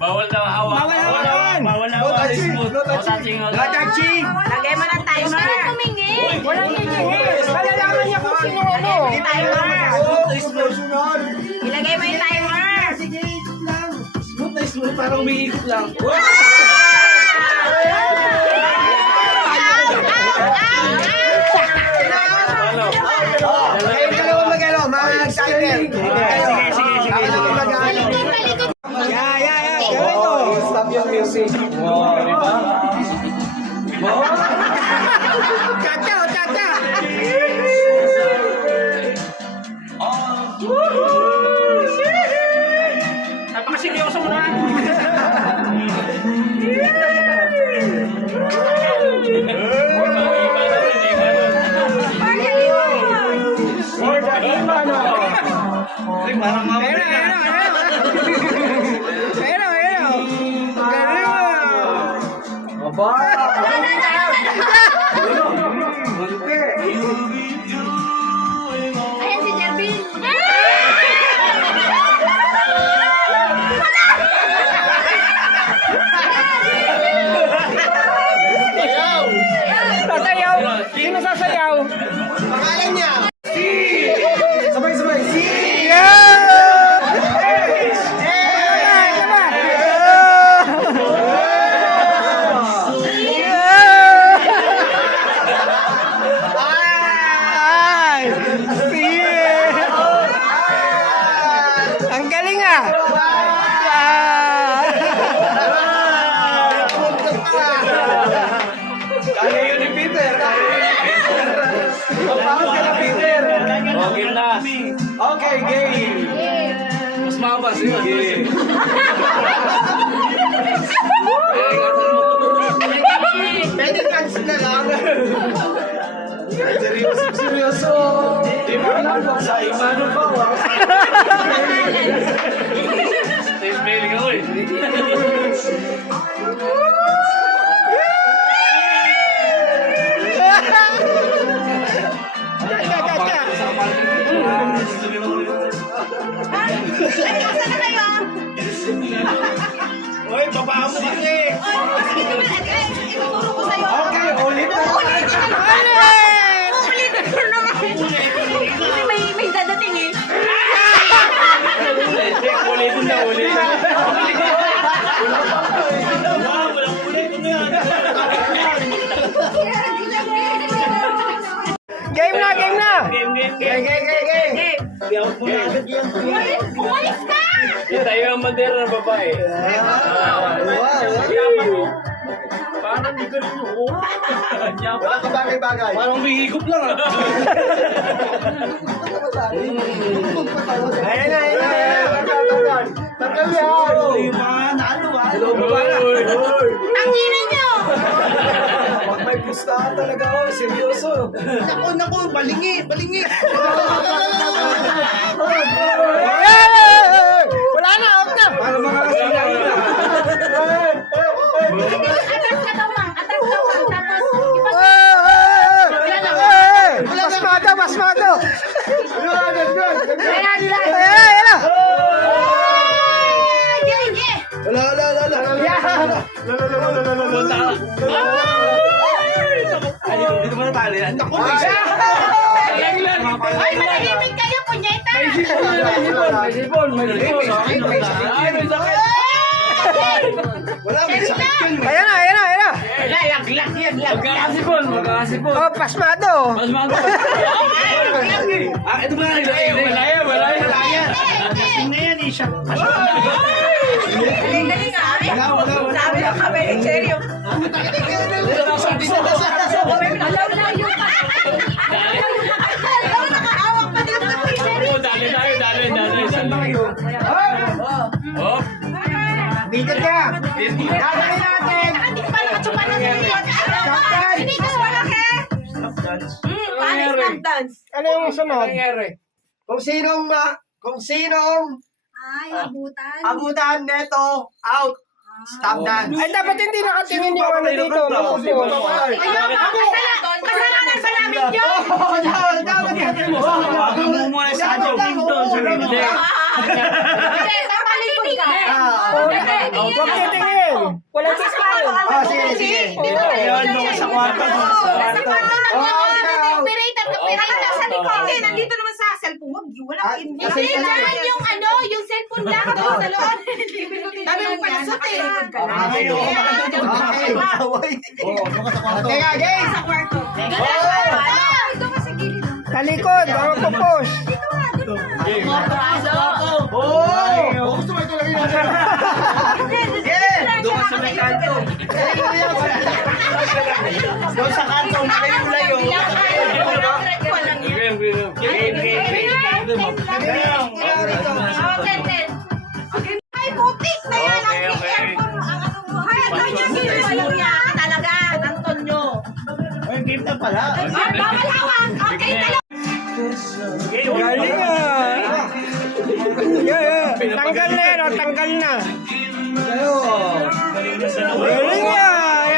Bawal daw hawa. Bawal hawakan. Bawal hawa. No touching. No touching. Lagay mo ng timer. Walang hihingin. Malalaman niya kung sino ano. Ilagay mo yung timer. Smooth na smooth. Parang umiikot lang. Kayong dalawa mag-ano, mag-timer. Sige. Yeah. Ganito. Stop yung music. Wow, di ba? Tata. Napakasigyoso mo na. Parang mawala na. Ayun. Galing mo. Aba! Ayan si Jervin. Sasayaw. Sino sasayaw? Pangalan niya. Sabay. Yeah! Ang galing ah! Kaya yun ni Peter. Kapawag ka na, Peter. Okay na. Okay, game. Mas mabas yun. Game. Pwede cancel na lang. Seryoso. Di ba lang sa imano pa? Stay smiling ako eh. Ay, nasa na kayo? Uy, baba mo kasi. Ituturo ko sa'yo. Okay, ulit na. Ulit ko naman. Kasi may dadating eh. Ulit na. Walang ulit na yan. Game na! Game. Di ako muna agad yan. Umalis ka! Yan, tayo ang madera ng babae. Parang di ka rin yung Wala ka bagay-bagay. Parang umihigop lang ah. Ayun na! Tagal yan. Ang ina nyo! Pag may pustahan talaga ako, seryoso. Naku, balingi. Wala na! Off na! Para mga kasinang na. Atas ka daw, Mang. Atas ka, Mang. Tapos, Pasmado! Ayan lang. Ayan na! Yeah. Dito mo na tali yan. Ay, manahimik kayo, punyeta! May sipon. Wala, may sakit yun. Ayan na! Magkakasipon. Oh, pasmado! Mas mago. Ito ba? Wala yan. Lasing na yan, Isha. Galing nga. Sabi ng kami ni Cherry. Alaw-layo pa. Alaw, nakahawak pa dito si Cherry. Dali. Saan ba kayo? Oh. Bigat ka! Dadali natin! Hindi ko pa nakatsupan na si Cherry. Hindi ka wala ka. Paano stop dance? Ano yung sunod? Kung sinong Ay, abutan. abutan neto, out. Stop dance. Ay, dapat hindi nakatingin yung ano dito. Ayun, kasalanan ba namin yun? Dapat yan. Muna sa atin. Hindi, tama talikod ka. Huwag titingin. Walang titingin. Sige. Ayun, doon ka sa kwarto. Sa kwarto ng mga Operator, operator sa likod. Eh, nandito naman sa cellphone mo. Wala Ah, in. kasi Kailangan yung yung cellphone lang doon sa loob. Dami mo pala sa Okay. Teka, game! Sa kwarto. Doon ka sa gilid. Talikod. Ako pupus. Gusto mo ito lagi natin. Doon ka sa may kanto. Doon sa kanto, malayo-layo. Ay, putik na yan. Okay, okay. Ay, Antonio, niya talaga. Antonio. Ay, game na pala. Bawal hawak. Okay, dalawa. Galing ah. Tanggal na yan. Tanggal na. Galing ah.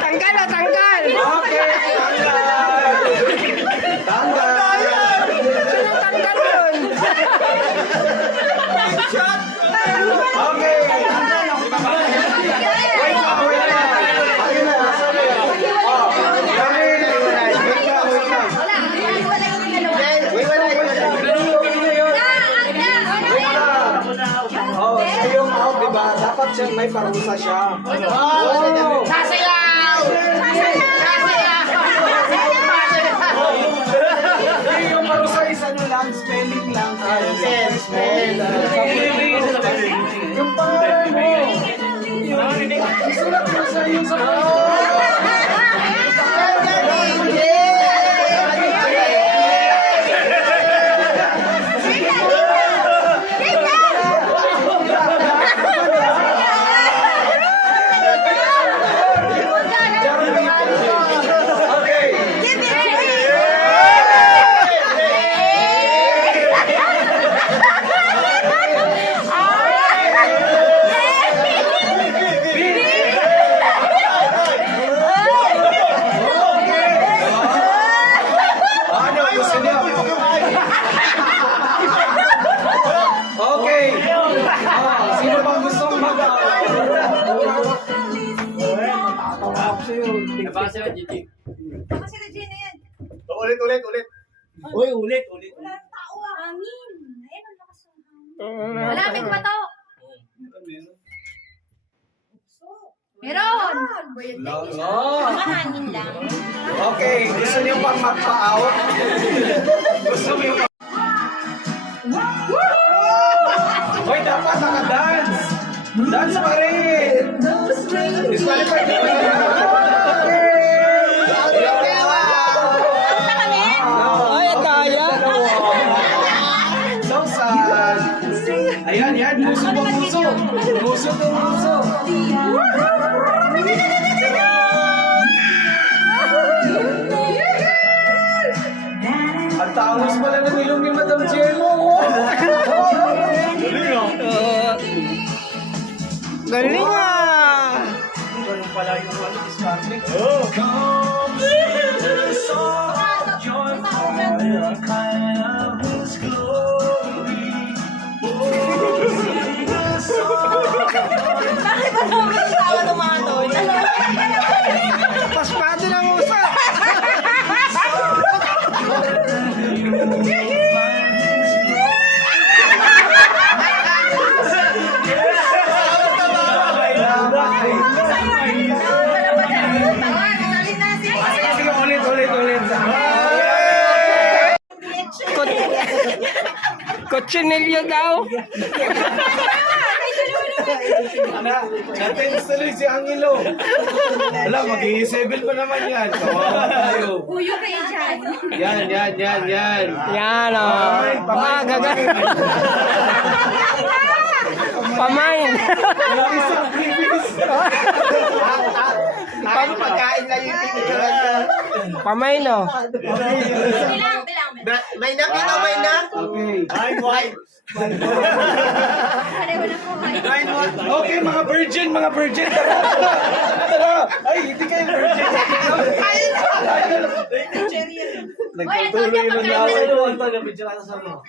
Tanggal ah, tanggal. Okay, Sino tanggal yun? Dapat siya may parusa siya. Yung parusa is ano lang, spelling lang. Yung pangalan mo. Isulat mo sa iyo sa ano gusto niyo? Okay. Sino bang gustong Kasi na Gina yan. Ulit. Uy, ulit. Wala nang tao ah. Hangin. Ayun, ang lakas ng hangin. Malamig ba to? Meron. Mahangin lang. Okay, gusto niyo pang magpa-out? Gusto niyo pang... Hoy, dapat naka-dance! Dance pa rin! Disqualified na ba yan? Ay, kaya. So sad! Ayan, muso pa muso! Muso to muso! Ang tawas pala ng ilong ni Madam Jello! Galing ah. Ganun pala yung diskarte. Bakit ba naman ang tawa ng mga to? Paspado ng usa. Sige, ulit. Kotsinilyo daw. Natin tuloy si Angelo. Wala, mag-i-7 pa naman yan. Kawawa tayo. Uyo kayo dyan. Yan. Yan o. Magaga. Pamain. Isang previous. Tayo pagkain lang yung pinicturan. Pamain o. Bilang. May na, ikaw may na? Okay. White. Pareho na po kayo. Okay, mga virgin. Tara. Ay, hindi kayo virgin. Nagtutuloy Antonio, ng pagkain laway. Antonio, video ka sa mo.